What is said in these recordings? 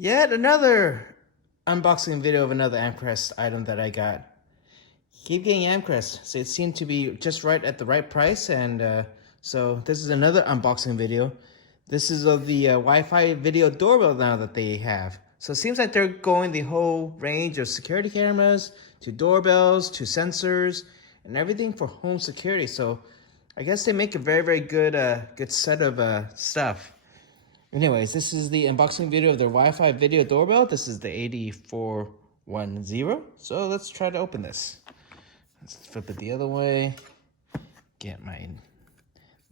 Yet another unboxing video of another Amcrest item that I got. Keep getting Amcrest, so it seemed to be just right at the right price, and so this is another unboxing video. This is of the Wi-Fi video doorbell now that they have. So it seems like they're going the whole range of security cameras, to doorbells, to sensors, and everything for home security. So I guess they make a very good good set of stuff. Anyways, this is the unboxing video of their Wi-Fi video doorbell. This is the 8410. So let's try to open this. Let's flip it the other way. Get my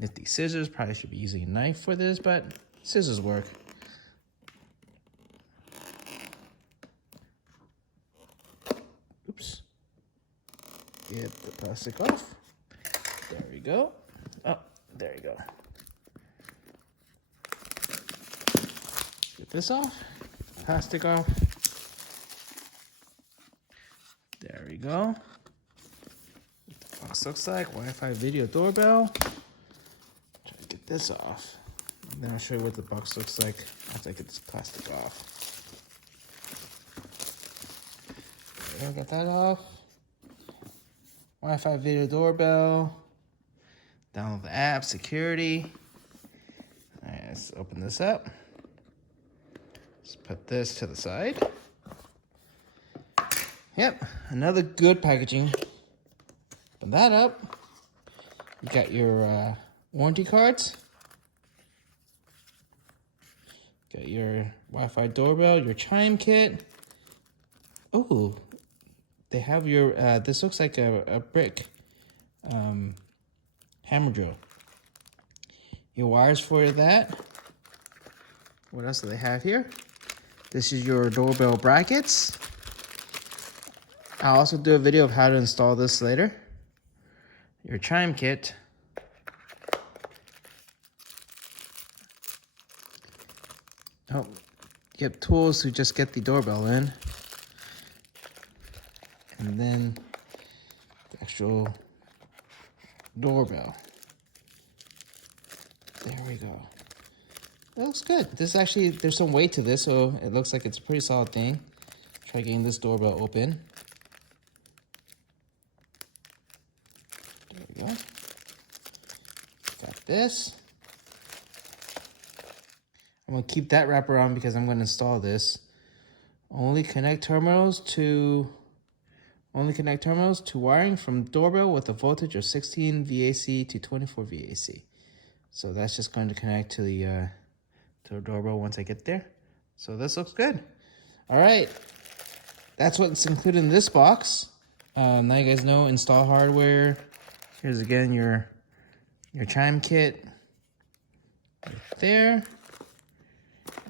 nifty scissors. Probably should be using a knife for this, but scissors work. Oops. Get the plastic off. There we go. Oh, there you go. Get this off. Plastic off. There we go. What the box looks like. Wi-Fi video doorbell. Try to get this off. And then I'll show you what the box looks like after I get this plastic off. There we go, got that off. Wi-Fi video doorbell. Download the app, security. All right, let's open this up. Let's put this to the side. Yep, another good packaging. Open that up. You got your warranty cards. Got your Wi-Fi doorbell, your chime kit. Oh, they have your, this looks like a brick hammer drill. Your wires for that. What else do they have here? This is your doorbell brackets. I'll also do a video of how to install this later. Your chime kit. Oh, you have tools to just get the doorbell in. And then the actual doorbell. There we go. That looks good. This actually, there's some weight to this, so it looks like it's a pretty solid thing. Try getting this doorbell open. There we go. Got this. I'm gonna keep that wrapper on because I'm gonna install this. Only connect terminals to wiring from doorbell with a voltage of 16 VAC to 24 VAC. So that's just going to connect to the doorbell once I get there. So this looks good. All right, that's what's included in this box. Now you guys know, install hardware. Here's again your chime kit right there.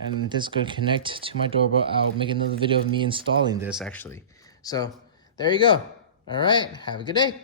And this is going to connect to my doorbell. I'll make another video of me installing this actually. So there you go. All right, have a good day.